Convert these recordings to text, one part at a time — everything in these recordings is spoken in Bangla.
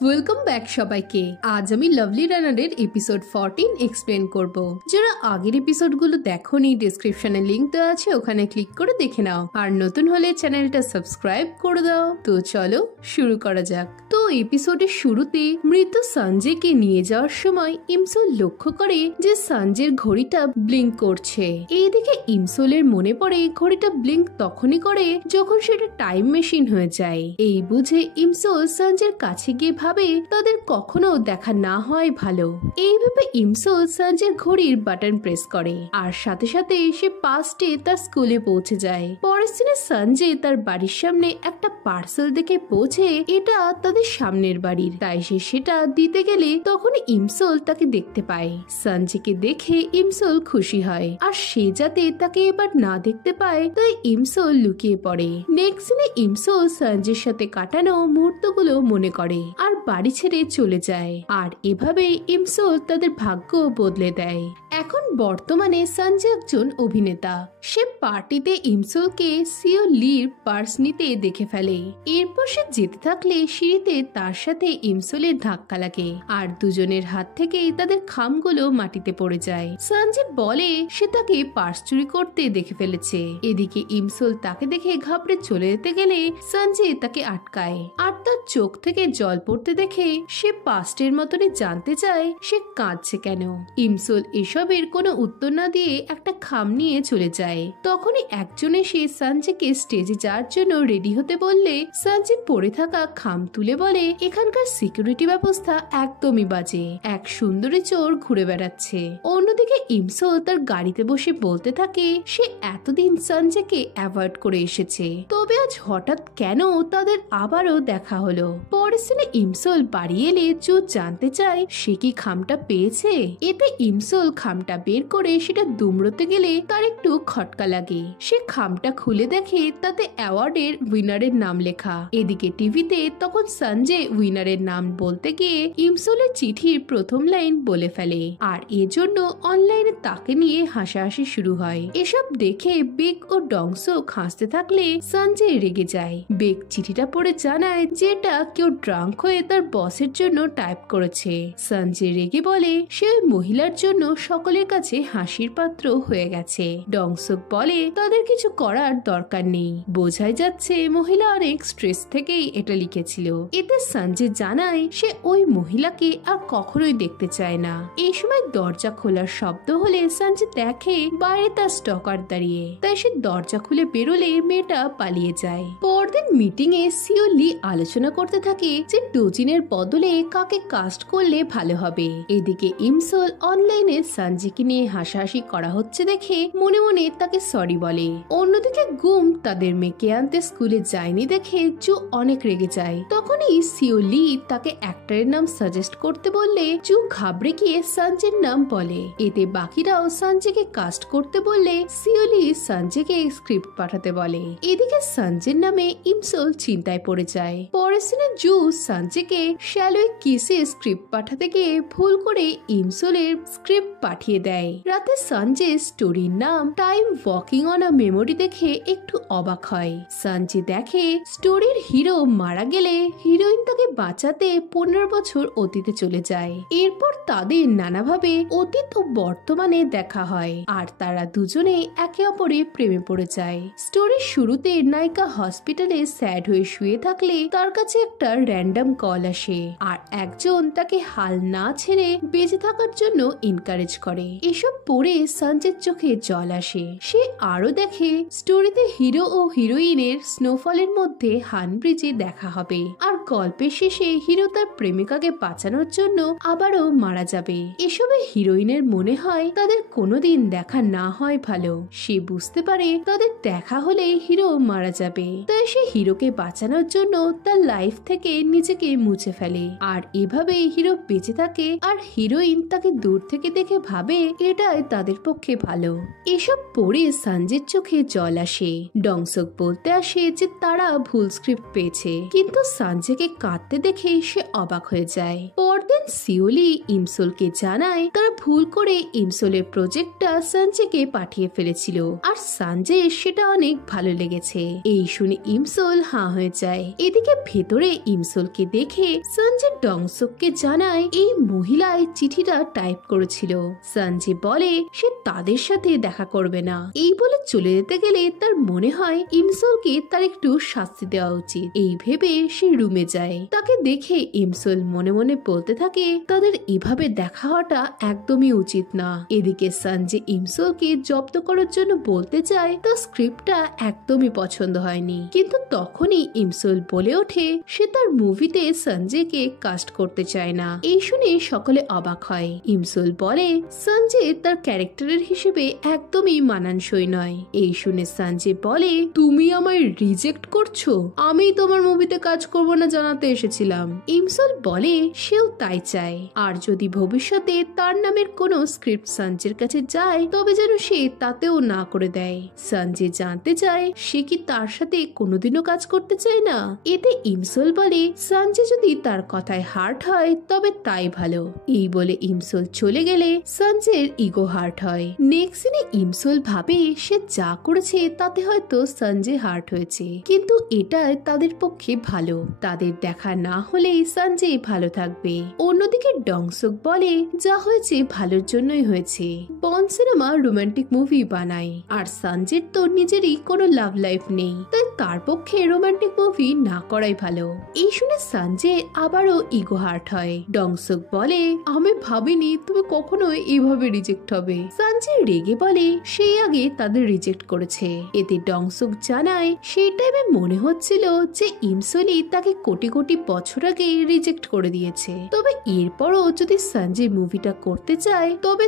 ওয়েলকাম ব্যাক সবাইকে। আজ আমি লাভলি রানারের এপিসোড 14 এক্সপ্লেন করব। যারা আগের এপিসোডগুলো দেখোনি, ডেসক্রিপশনে লিংক দেওয়া আছে, ওখানে ক্লিক করে দেখে নাও। আর নতুন হলে চ্যানেলটা সাবস্ক্রাইব করে দাও। তো চলো শুরু করা যাক। তো এপিসোডের শুরুতে মৃত সঞ্জয়কে নিয়ে যাওয়ার সময় ইমসোল লক্ষ্য করে যে সঞ্জয়ের ঘড়িটা ব্লিঙ্ক করছে। এইদিকে ইমসোলের মনে পড়ে ঘড়িটা ব্লিঙ্ক তখনই করে যখন সেটা টাইম মেশিন হয়ে যায়। এই বুঝে ইমসোল সঞ্জয়ের কাছে গিয়ে ভাবে তাদের কখনো দেখা না হয় ভালো। এইভাবে ইমসোল সঞ্জয়ের ঘড়ির বাটন প্রেস করে আর সাথে সাথে সে পাস্টে তার স্কুলে পৌঁছে যায়। পরের দিনে সঞ্জয় তার বাড়ির সামনে একটা পার্সেল দেখে পৌঁছে এটা তাদের সামনের বাড়ির, তাই সে সেটা দিতে গেলে তখন ইমসোল তাকে দেখতে পায়। সঞ্জয়কে দেখে ইমসোল খুশি হয় আর সে যাতে তাকে এবার না দেখতে পায় তাই ইমসোল লুকিয়ে পড়ে। নেক্সট দিনে ইমসোল সঞ্জয়ের সাথে কাটানো মুহূর্তগুলো মনে করে আর বাড়ি ছেড়ে চলে যায়। আর এভাবে ইমসোল তাদের ভাগ্য বদলে দেয়। এখন বর্তমানে সঞ্জয় একজন অভিনেতা। সে পার্টিতে ইমসোলকে সিও লির পার্স নিতে দেখে ফেলে। এরপর সে যেতে থাকলে সিঁড়িতে তার সাথে ইমসোলের ধাক্কা লাগে আর দুজনের হাত থেকেই তাদের খামগুলো মাটিতে পড়ে যায়। সঞ্জয় বলে সে তাকে পার্স চুরি করতে দেখে ফেলেছে। এদিকে ইমসোল তাকে দেখে ঘাবড়ে চলে যেতে গেলে সঞ্জয় তাকে আটকায় আর তার চোখ থেকে জল পড়তে দেখে সে পাস্টের মতনই জানতে চায় সে কাঁদছে কেন। ইমসোল এসবের কোনো উত্তর না দিয়ে একটা খাম নিয়ে চলে যায়। তখনই একজন এসে সঞ্জয়কে স্টেজে যাওয়ার জন্য রেডি হতে বললে সঞ্জয় পড়ে থাকা খাম তুলে বলে এখানকার সিকিউরিটি ব্যবস্থা একদমই বাজে, এক সুন্দরী চোর ঘুরে বেড়াচ্ছে। অন্যদিকে ইমসোল তার গাড়িতে বসে বলতে থাকে সে এতদিন সঞ্জয়কে অ্যাভয়েড করে এসেছে, তবে আজ হঠাৎ কেন তাদের আবারও দেখা হলো। পরের দিনে ইমসোল বাড়ি এলে জো জানতে চায় সে কি খামটা পেয়েছে। এতে ইমসোল খামটা বের করে সেটা দুমড়োতে গেলে তার একটু খটকা লাগে। সে খামটা খুলে দেখে তাতে অ্যাওয়ার্ডের উইনারের নাম লেখা। এদিকে টিভিতে তখন সঞ্জয় উইনারের নাম বলতে গিয়ে ইমসোলের চিঠির প্রথম লাইন বলে ফেলে আর এজন্য অনলাইনে তাকে নিয়ে হাসাহাসি শুরু হয়। এসব দেখে বেক ও ডংসক হাসতে থাকলে সঞ্জয় রেগে যায়। বেক চিঠিটা পড়ে জানায় যে এটা কেউ ড্রাঙ্ক হয়ে তার বসের জন্য টাইপ করেছে। সঞ্জয় রেগে বলে সে ওই মহিলার জন্য সকলের কাছে হাসির পাত্র হয়ে গেছে। ডংসক বলে তাদের কিছু করার দরকার নেই, বোঝাই যাচ্ছে মহিলা অনেক স্ট্রেস থেকেই এটা লিখেছিল। এতে সঞ্জয় জানায় সে ওই মহিলাকে আর কখনোই দেখতে চায় না। এই সময় দরজা খোলার শব্দ হলে সঞ্জয় দেখে বাইরে তার স্টকার দাঁড়িয়ে, তাই সে দরজা খুলে বেরোলে মেয়েটা পালিয়ে যায়। পরদিন মিটিং এ সিও লি আলোচনা করতে থাকে যে ডোজিনের বদলে কাকে কাস্ট করলে ভালো হবে। এদিকে ইমসোল অনলাইনে সঞ্জয়কে নিয়ে হাসাহাসি করা হচ্ছে দেখে মনে মনে তাকে সরি বলে। অন্যদিকে গুম তাদের মেয়েকে আনতে স্কুলে যায়নি দেখে জো অনেক রেগে যায়। তখনই সিও লি তাকে অ্যাক্টরের নাম সাজেস্ট করতে বললে জো ঘাবড়ে গিয়ে সঞ্জয়ের নাম বলে। এতে বাকিরাও সঞ্জয়কে কাস্ট করতে বললে সিও লি সঞ্জয়কে স্ক্রিপ্ট পাঠাতে বলে। এদিকে সঞ্জয়ের নামে ইমসোল চিন্তায় পড়ে যায়। পরের দিনে জো সঞ্জয়কে শ্যালো কিসে স্ক্রিপ্ট পাঠাতে গিয়ে ভুল করে ইমসোলের স্ক্রিপ্ট পাঠিয়ে দেয়। রাতে সঞ্জয় স্টোরির নাম time walking on a memory দেখে একটু অবাক হয়। সঞ্জয় দেখে স্টোরির হিরো মারা গেলে হিরোইন তাকে বাঁচাতে 15 বছর অতীতে চলে যায়। এরপর তাদের নানাভাবে অতীত ও বর্তমানে দেখা হয় আর তারা দুজনে একে অপরের প্রেমে পড়ে যায়। স্টোরির শুরুতে নায়িকা হসপিটালে স্যাড হয়ে শুয়ে থাকলে তার কাছে একটা র্যান্ডম কল আসে আর একজন তাকে হাল না ছেড়ে বেঁচে থাকার জন্য এনকারেজ করে। এসব পড়ে সঞ্জয়ের চোখে জল আসে। সে আরো দেখে স্টোরিতে হিরো ও হিরোইনের স্নোফলের মধ্যে হান ব্রিজে দেখা হবে আর গল্পের শেষে হিরো তার প্রেমিকাকে বাঁচানোর জন্য আবারও মারা যাবে। এসবে হিরোইনের মনে হয় তাদের কোনোদিন দেখা না হয় ভালো। সে বুঝতে পারে তাদের দেখা হলে হিরো মারা যাবে, তাই সে হিরোকে বাঁচানোর জন্য তার লাইফ থেকে নিজেকে মুছে ফেলে আর এভাবে হিরো বেঁচে থাকে আর হিরোইন তাকে দূর থেকে দেখে ভাবে এটাই তাদের পক্ষে ভালো। এসব পড়ে সঞ্জয়ের চোখে জল আসে। ডংসক বলতে আসে যে তারা ভুল স্ক্রিপ্ট পেয়েছে, কিন্তু সঞ্জয়কে কাঁদতে দেখে সে অবাক হয়ে যায়। পরদিন সিওলি ইমসোলকে জানায় তারা ভুল করে ইমসোলের প্রজেক্টটা সঞ্জয়কে পাঠিয়ে ফেলেছিল আর সঞ্জয়ের সেটা অনেক ভালো লেগেছে। এই শুনে ইমসোল হাঁ হয়ে যায়। এদিকে ভেতরে ইমসোলকে দেখে সঞ্জয় ডংসুককে জানায় এই মহিলায় চিঠিটা টাইপ করেছিল। সঞ্জে বলে সে তাদের সাথে দেখা করবে না। এই বলে চলে যেতে গেলে তার মনে হয় ইমসোলকে তার একটু শাস্তি দেওয়া উচিত। এই ভেবে সে রুমে যায়। তাকে দেখে ইমসোল মনে মনে বলতে থাকে তাদের এভাবে দেখা হওয়াটা একদমই উচিত না। এদিকে সঞ্জে ইমসোলকে জব্দ করার জন্য বলতে চায় তার স্ক্রিপ্টটা একদমই পছন্দ হয়নি, কিন্তু তখনই ইমসোল বলে ওঠে সে তার মুভিতে সঞ্জয়কে কাস্ট করতে চায় না। এই শুনে সকলে অবাক হয়। ইমসোল বলে সঞ্জয় তার ক্যারেক্টারের হিসেবে একদমই মানানসই নয়। এই শুনে সঞ্জয় বলে তুমি আমায় রিজেক্ট করছো, আমি তোমার মুভিতে কাজ করব না জানাতে এসেছিলাম। ইমসোল বলে সেও তাই চায়, আর যদি ভবিষ্যতে তার নামের কোনো স্ক্রিপ্ট সঞ্জয়ের কাছে যায় তবে যেন সে তাতেও না করে দেয়। সঞ্জয় জানতে চায় সে কি তার সাথে কোনোদিনও কাজ করতে চায় না। এতে ইমসোল বলে সঞ্জয় যদি তার কথায় হার্ট হয় তবে তাই ভালো। এই বলে ইমসোল চলে গেলে সঞ্জয়ের ইগো হার্ট হয়। নেক্সট সিনে ইমসোল ভাবে সে যা করেছে তাতে হয়তো সঞ্জয় হার্ট হয়েছে, কিন্তু এটাই তাদের পক্ষে ভালো। তাদের দেখা না হলে সঞ্জয় ভালো থাকবে। অন্যদিকে ডংসুক বলে যা হয়েছে ভালোর জন্যই হয়েছে। বন্ড সিনেমা রোমান্টিক মুভি বানায়, আর সঞ্জয়ের তো নিজেরই কোনো লাভ লাইফ নেই, তাই তার পক্ষে রোমান্টিক মুভি না করাই ভালো। এই শুনে সঞ্জয় আবারও ইগো হার্ট হয়। ডংসুক বলে আমি ভাবিনি তুমি কখনো এইভাবে রিজেক্ট হবে। সঞ্জয় রেগে বলে সেই আগে তাদের রিজেক্ট করেছে। এতে ডংসুক জানায় সেই টাইমে মনে হচ্ছিল যে ইমসোলি তাকে কোটি কোটি বছর আগে রিজেক্ট করে দিয়েছে, তবে এরপরও যদি সঞ্জয় মুভিটা করতে চায় তবে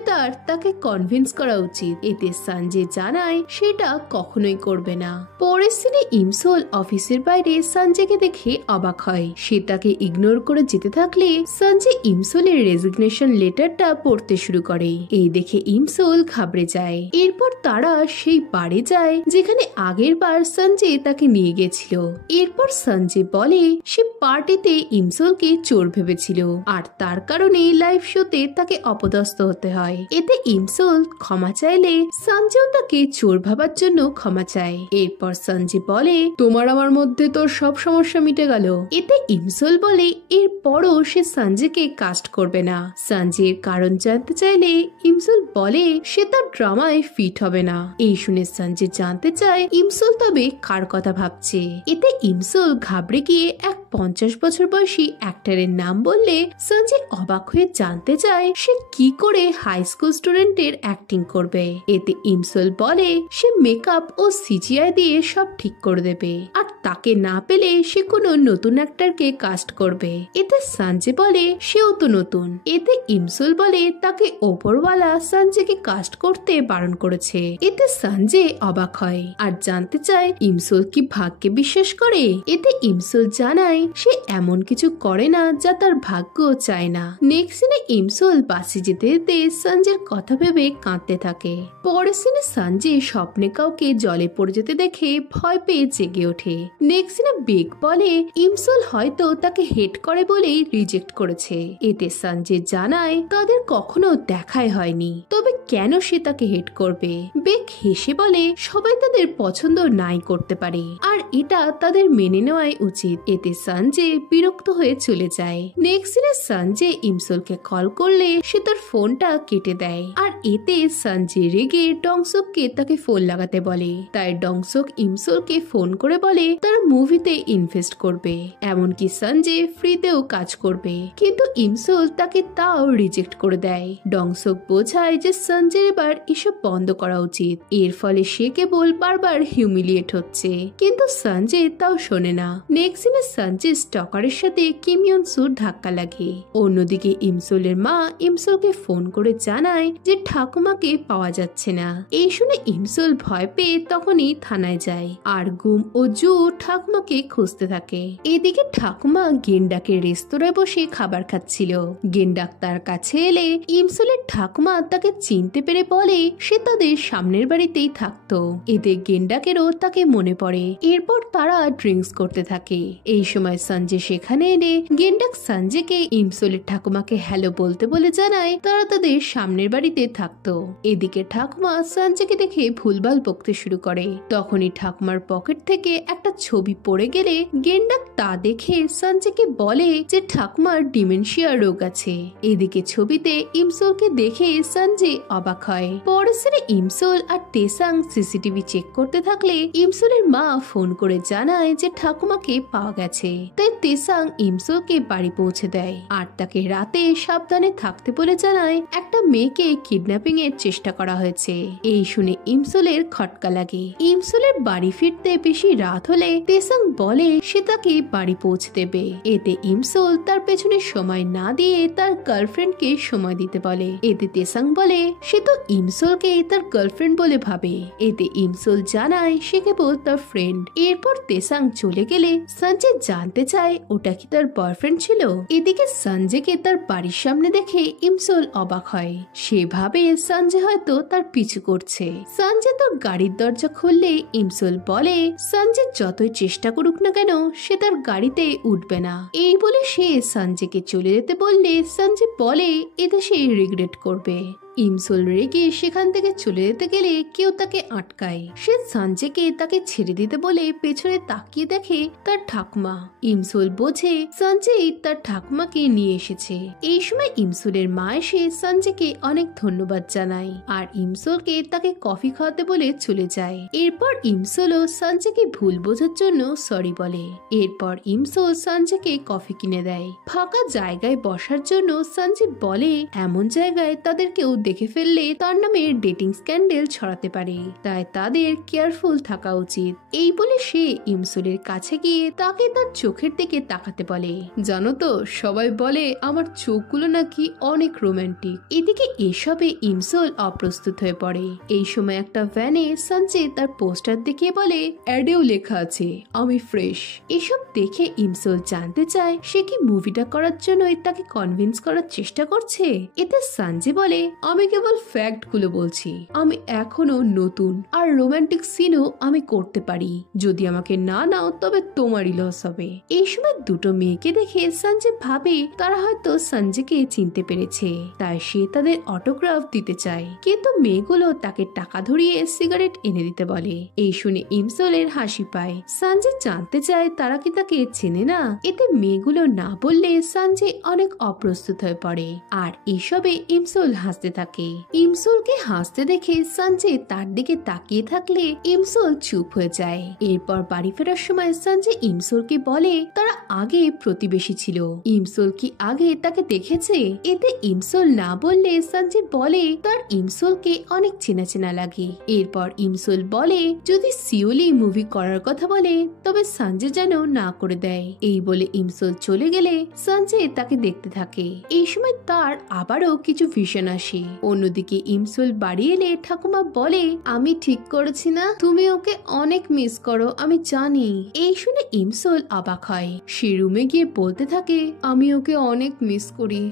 তাকে কনভিন্স করা উচিত। এতে সঞ্জয় জানায় সেটা কখনোই করবে না। পরের সিনে ইমসোল অফিসের বাইরে সঞ্জয়কে দেখে অবাক হয়। সে তাকে ইগনোর করে যেতে থাকলে সঞ্জয় ইমসোলের রেজিগনেশন লেটারটা পড়তে শুরু করে। এই দেখে ইমসোল ঘাবড়ে যায়। এরপর তারা সেই বারে যায় যেখানে আগের বার সঞ্জয় তাকে নিয়ে গেছিল। এরপর সঞ্জয় বলে সে পার্টিতে ইমসোলকে চোর ভেবেছিল, আর তার কারণে লাইভ শোতে তাকে অপদস্থ হতে হয়। এতে ইমসোল ক্ষমা চাইলে সঞ্জয় তাকে চোর ভাবার জন্য ক্ষমা চায়। এরপর সঞ্জয় বলে তোমার আমার মধ্যে তোর সব সমস্যা মিটে গেল। এতে ইমসোল বলে এরপরও সে সঞ্জয়কে কাস্ট করবে না। সঞ্জয়ের কারণ জানতে চাইলে ইমসোল বলে সে তার ড্রামায় ফিট হবে না। এই শুনে সঞ্জয় জানতে চায় ইমসোল তবে কার কথা ভাবছে। এতে ইমসোল ঘাবড়ে গিয়ে এক 50 বছর বয়সী অ্যাক্টরের নাম বললে সঞ্জয় অবাক হয়ে জানতে চায় সে কি করে হাই স্কুল স্টুডেন্টের অ্যাক্টিং করবে। এতে ইমসোল বলে সে মেকআপ ও সিজিআই দিয়ে সব ঠিক করে দেবে, আর তাকে না পেলে সে কোনো নতুন অ্যাক্টরকে কাস্ট করবে। এতে সঞ্জয় বলে সেও তো নতুন। এতে ইমসোল বলে তাকে ওপরওয়ালা সঞ্জয়কে কাস্ট করতে বারণ করেছে। এতে সঞ্জয় অবাক হয় আর জানতে চায় ইমসোল কি ভাগ্যে বিশ্বাস করে। এতে ইমসোল জানায় সে এমন কিছু করে না যা তার ভাগ্য চায় না। নেক্সট সিনে ইমসোল বাসে যেতে যেতে সঞ্জয়ের কথা ভেবে কাঁদতে থাকে। পরের সিনে সঞ্জয় স্বপ্নে কাউকে জলে পড়ে যেতে দেখে ভয় পেয়ে জেগে ওঠে। নেক্সট সিনে বেক বলে ইমসোল হয়তো তাকে হেট করে বলেই রিজেক্ট করেছে। এতে সঞ্জয় জানায় তাদের কখনো দেখাই হয়নি, তবে কেন সে তাকে হেট করবে। বেক হেসে বলে সবাই তাদের পছন্দ নাই করতে পারে, আর এটা তাদের মেনে নেওয়াই উচিত। এতে সঞ্জয় বিরক্ত হয়ে চলে যায়। নেক্সট সিনে সঞ্জয় ইমসোলকে কল করলে সে তার ফোনটা কেটে দেয়, আর এতে সঞ্জয় রেগে ডংসুককে তাকে ফোন লাগাতে বলে। তাই ডংসুক ইমসোলকে ফোন করে বলে তারা মুভিতে ইনভেস্ট করবে, এমনকি সঞ্জয় ফ্রিতেও কাজ করবে, কিন্তু ইমসোল তাকে তাও রিজেক্ট করে দেয়। ডংসুক বোঝায় যে সঞ্জয় এবার এসব বন্ধ করা উচিত, এর ফলে সে কেবল বারবার হিউমিলিয়েট হচ্ছে, কিন্তু সঞ্জয় তাও শোনে না। নেক্সট সিনে সঞ্জয় স্টকারের সাথে কিম ইয়ন সুর ধাক্কা লাগে। অন্যদিকে ইমসোলের মা ইমসোলকে ফোন করে জানায় যে ঠাকুমাকে পাওয়া যাচ্ছে না। এই শুনে ইমসোল ভয় পেয়ে তখনই থানায় যায়, আর গুম ও জু ঠাকুমাকে খুঁজতে থাকে। এদিকে ঠাকুমা গেন্ডাকে রেস্তোরাঁয় বসে খাবার খাচ্ছিল। গেন্ডাক তার কাছে এলে ইমসোলের ঠাকুমা তাকে চিনতে পেরে বলে সে তাদের সামনের বাড়িতেই থাকতো। এতে গেন্ডাকেরও তাকে মনে পড়ে। এরপর তারা ড্রিঙ্কস করতে থাকে। এই সময় সময় সঞ্জয় সেখানে এলে গেন্ডাক সঞ্জয়কে ইমসোলের ঠাকুমাকে হ্যালো বলতে বলে জানায় তারা তাদের সামনের বাড়িতে থাকতো। এদিকে ঠাকুমা সঞ্জয়কে দেখে ভুলভাল বকতে শুরু করে। তখনই ঠাকুমার পকেট থেকে একটা ছবি পড়ে গেলে গেন্ডাক তা দেখে সঞ্জয়কে বলে যে ঠাকুমার ডিমেনশিয়া রোগ আছে। এদিকে ছবিতে ইমসোলকে দেখে সঞ্জয় অবাক হয়। পরে সেরে ইমসোল আর তেসাং সিসিটিভি চেক করতে থাকলে ইমসোলের মা ফোন করে জানায় যে ঠাকুমাকে পাওয়া গেছে। তাই তেসাং ইমসোলকে বাড়ি পৌঁছে দেয় আর তাকে রাতে সাবধানে থাকতে বলে জানায় একটা মেয়েকে কিডন্যাপিং এর চেষ্টা করা হয়েছে। এই শুনে ইমসোলের খটকা লাগে। ইমসোলের বাড়ি ফিরতে বেশি রাত হলে তেসাং বলে সে তাকে বাড়ি পৌঁছে দেবে। এতে ইমসোল তার পেছনে সময় না দিয়ে তার গার্লফ্রেন্ডকে সময় দিতে বলে। এতে তেসাং বলে সে তো ইমসোলকে তার গার্লফ্রেন্ড বলে ভাবে। এতে ইমসোল জানায় সে কেবল তার ফ্রেন্ড। এরপর তেসাং চলে গেলে সঞ্জয় জানতে চায় ওটা কি তার বয়ফ্রেন্ড ছিল। এদিকে সঞ্জয়কে তার বাড়ির সামনে দেখে ইমসোল অবাক হয়। সে ভাবে সঞ্জয় হয়তো তার পিছু করছে। সঞ্জয় তার গাড়ির দরজা খুললে ইমসোল বলে সঞ্জয় যতই চেষ্টা করুক না কেন সে তার গাড়িতে উঠবে না। এই বলে সে সঞ্জয়কে চলে যেতে বললে সঞ্জয় বলে এতে সে রিগ্রেট করবে। ইমসোল রেগে সেখান থেকে চলে যেতে গেলে কেউ তাকে আটকায়। সে সঞ্জয়কে তাকে ছেড়ে দিতে বলে পেছনে তাকিয়ে দেখে তার ঠাকুমা। ইমসোল বোঝে সঞ্জয় তার ঠাকুমাকে নিয়ে এসেছে। এই সময় ইমসোলের মা এসে সঞ্জয়কে অনেক ধন্যবাদ জানায় আর ইমসোলকে তাকে কফি খাওয়াতে বলে চলে যায়। এরপর ইমসোলও সঞ্জয়কে ভুল বোঝার জন্য সরি বলে। এরপর ইমসোল সঞ্জয়কে কফি কিনে দেয়। ফাঁকা জায়গায় বসার জন্য সঞ্জয় বলে এমন জায়গায় তাদের কেউ দেখে ফেললে তার নামে ডেটিং স্ক্যান্ডেল ছড়াতে পারে, তাই তাদের কেয়ারফুল থাকা উচিত। এই বলে সে ইমসোলের কাছে গিয়ে তাকে তার চোখের দিকে তাকাতে বলে। জানো তো সবাই বলে আমার চোখগুলো নাকি অনেক রোমান্টিক। এদিকে এসবে ইমসোল অপ্রস্তুত হয়ে পড়ে। এই সময় একটা ভ্যানে সঞ্জয় তার পোস্টার দেখিয়ে বলে অ্যাডেও লেখা আছে আমি ফ্রেশ। এসব দেখে ইমসোল জানতে চায় সে কি মুভিটা করার জন্যই তাকে কনভিন্স করার চেষ্টা করছে। এতে সঞ্জয় বলে আমি কেবল ফ্যাক্ট গুলো বলছি, আমি এখনো নতুন আর রোমান্টিক সিনও আমি করতে পারি। যদি আমাকে না নাও তবে তোমারই লস হবে। এই সময় দুটো মেয়েকে দেখে সঞ্জয় ভাবে তারা হয়তো সঞ্জয়কে চিনতে পেরেছে, তাই সে তাদের অটোগ্রাফ দিতে চায়। কিন্তু মেয়েগুলো তাকে টাকা ধরিয়ে সিগারেট এনে দিতে বলে। এই শুনে ইমসোলের হাসি পায়। সঞ্জয় জানতে চায় তারা কি তাকে চেনে না। এতে মেয়েগুলো না বললে সঞ্জয় অনেক অপ্রস্তুত হয়ে পড়ে আর এসবে ইমসোল হাসতে থাকে। ইমসোলকে হাসতে দেখে সঞ্জয় তার দিকে তাকিয়ে থাকলে ইমসোল চুপ হয়ে যায়। এরপর বাড়ি ফেরার সময় সঞ্জয় ইমসোলকে বলে তারা আগে প্রতিবেশী ছিল। ইমসোল কি আগে তাকে দেখেছে? এতে ইমসোল না বললে সঞ্জয় বলে তার ইমসোলকে অনেক চেনা চেনা লাগে। এরপর ইমসোল বলে যদি সিওলি মুভি করার কথা বলে তবে সঞ্জয় যেন না করে দেয়। এই বলে ইমসোল চলে গেলে সঞ্জয় তাকে দেখতে থাকে। এই সময় তার আবারও কিছু ভিশন আসে। অন্যদিকে ইমসোল বাড়ি এলে ঠাকুমা বলে আমি ঠিক করেছি না, তুমি ওকে অনেক মিস করো আমি জানি। এই শুনে ইমসোল অবাক হয়। সে রুমে গিয়ে বলতে থাকে আমি ওকে অনেক মিস করি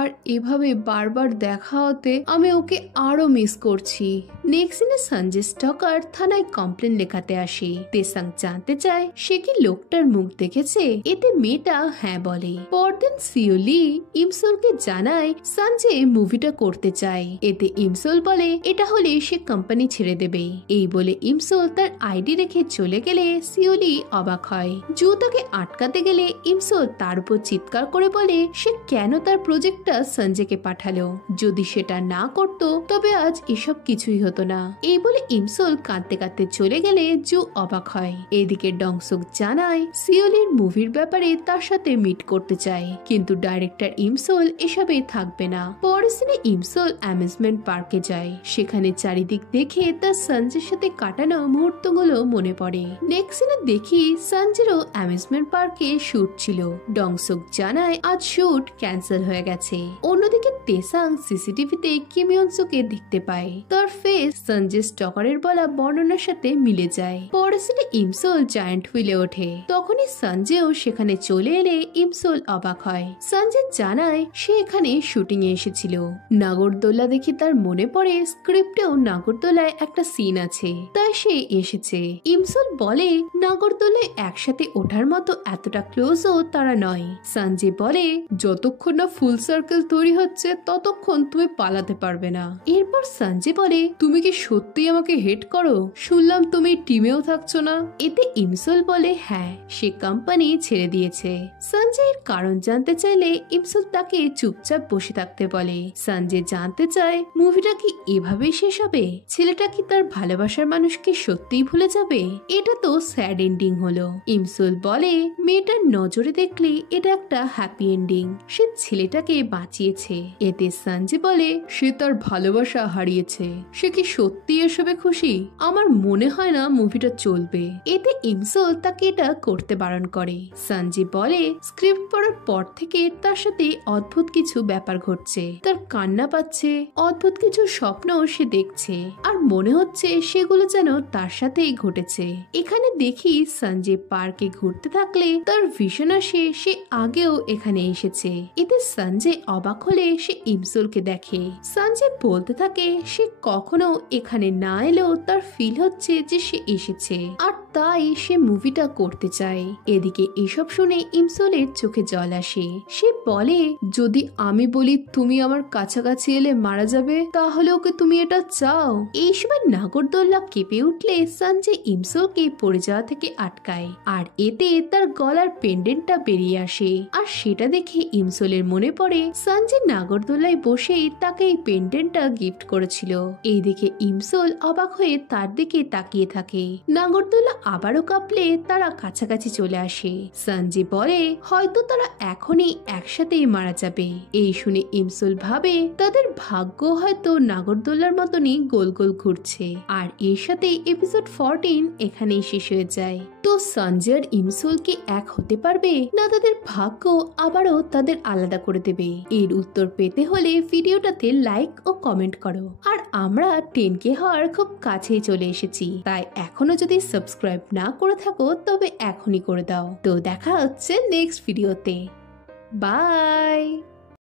আর এভাবে বারবার দেখা হতে আমি ওকে আরো মিস করছি। নেক্সট দিনে সঞ্জয় স্টকার থানায় কমপ্লেন লেখাতে আসে। তেসাং জানতে চায় সে কি লোকটার মুখ দেখেছে। এতে মেয়েটা হ্যাঁ বলে। পরদিন সিওলি ইমসোলকে জানায় সঞ্জয় মুভিটা করতে চায়। এতে ইমসোল বলে এটা হলে সে কোম্পানি ছেড়ে দেবে। এই বলে ইমসোল তার আইডি রেখে চলে গেলে সিওলি অবাক হয়। জু তাকে আটকাতে গেলে ইমসোল তার উপর চিৎকার করে বলে সে কেন তার প্রজেক্টটা সঞ্জয়কে পাঠালো। যদি সেটা না করতো তবে আজ এসব কিছুই হতো না। এই বলে ইমসোল কাঁদতে কাঁদতে চলে গেলে জু অবাক হয়। এদিকে ডংসুক জানায় সিওলির মুভির ব্যাপারে তার সাথে মিট করতে চায়, কিন্তু ডাইরেক্টর ইমসোল এসবে থাকবে না। পরের দিনে ইমসোল অ্যামিউজমেন্ট পার্কে যায়। সেখানে চারিদিক দেখে তার সঞ্জয়ের সাথে কাটানো মুহূর্তগুলো মনে পড়ে। নেক্সট দিনে দেখি সঞ্জয়েরও অ্যামিউজমেন্ট পার্কে শুট ছিল। ডংসুক জানায় আজ শুট ক্যান্সেল হয়ে গেছে। আছে। অন্যদিকে তেসাং সিসিটিভিতে কিম ইয়নসুকে দেখতে পায়। তার ফেস সঞ্জয় স্টকারের বলা বর্ণনার সাথে মিলে যায়। পরে সিনে ইমসোল জায়ান্ট হুইলে ওঠে। তখনই সঞ্জয়ও সেখানে চলে এলে ইমসোল অবাক হয়। সঞ্জয় জানায় সে এখানে শুটিং এ এসেছিল। নাগরদোল্লা দেখে তার মনে পড়ে স্ক্রিপ্টেও নাগরদোলায় একটা সিন আছে, তাই সে এসেছে। ইমসোল বলে নাগরদোলায় একসাথে ওঠার মতো এতটা ক্লোজও তারা নয়। সঞ্জয় বলে যতক্ষণ না ফুল সার্কেল তৈরি হচ্ছে ততক্ষণ তুমি পালাতে পারবে না। এরপর সঞ্জয় বলে তুমি কি সত্যি আমাকে হেট করো? শুনলাম তুমি টিমেও থাকছো না। এতে ইমসোল বলে হ্যাঁ, সে কোম্পানি ছেড়ে দিয়েছে। সঞ্জয়ের কারণ জানতে চাইলে ইমসোল তাকে চুপচাপ বসে থাকতে বলে। সঞ্জয় জানতে চায় মুভিটা কি এভাবেই শেষ হবে? ছেলেটা কি তার ভালোবাসার মানুষকে সত্যিই ভুলে যাবে? এটা তো স্যাড এন্ডিং হলো। ইমসোল বলে মেয়েটার নজরে দেখলে এটা একটা হ্যাপি এন্ডিং, সে ছেলেটাকে বাঁচিয়েছে। এতে সঞ্জয় বলে সে তার ভালোবাসা হারিয়েছে, সে কি সত্যি এসবে খুশি? আমার মনে হয় না মুভিটা চলবে। এতে ইমসোল তাকে এটা করতে বারণ করে। সঞ্জয় বলে স্ক্রিপ্ট পড়ার পর থেকে তার সাথে অদ্ভুত কিছু ব্যাপার ঘটছে, তার কান্না পাচ্ছে, অদ্ভুত কিছু স্বপ্ন সে দেখছে, আর মনে হচ্ছে সেগুলো যেন তার সাথেই ঘটেছে। এখানে দেখি সঞ্জয় পার্কে ঘুরতে থাকলে তার ভিশন আসে সে আগেও এখানে এসেছে। এতে সঞ্জয় অবাক হলে সে ইমসোলকে দেখে। সঞ্জয় বলতে থাকে সে কখনো এখানে না এলেও তার ফিল হচ্ছে যে সে এসেছে, আর তাই সে মুভিটা করতে চায়। এদিকে এসব শুনে ইমসোলের চোখে জল আসে। সে বলে যদি আমি বলি তুমি আমার কাছাকাছি এলে মারা যাবে, তাহলে ওকে তুমি এটা চাও? এই সময় নাগরদোল্লা কেঁপে উঠলে সঞ্জয় ইমসোলকে পড়ে যাওয়া থেকে আটকায়, আর এতে তার গলার পেন্ডেন্টটা বেরিয়ে আসে। আর সেটা দেখে ইমসোলের মনে পড়ে সঞ্জয় নাগরদোল্লায় বসেই তাকে এই পেন্ডেন্টটা গিফট করেছিল। এই দেখে ইমসোল অবাক হয়ে তার দিকে তাকিয়ে থাকে। নাগরদোল্লা আবারও কাঁপলে তারা কাছাকাছি চলে আসে। সঞ্জয় বলে হয়তো তারা এখনই একসাথেই মারা যাবে। এই শুনে ইমসোল ভাবে তাদের ভাগ্য হয়তো নাগরদোল্লার মতনই গোল গোল ঘুরছে। আর এর সাথে এপিসোড 14 এখানেই শেষ হয়ে যায়। তো সঞ্জয় আর ইমসোল কি এক হতে পারবে, না তাদের ভাগ্য আবারও তাদের আলাদা করে দেবে? এর উত্তর পেতে হলে ভিডিওটাতে লাইক ও কমেন্ট করো। আর আমরা 10K হওয়ার খুব কাছেই চলে এসেছি, তাই এখনো যদি সাবস্ক্রাইব না করে থাকো তবে এখনই করে দাও। তো দেখা হচ্ছে নেক্সট ভিডিওতে। বাই।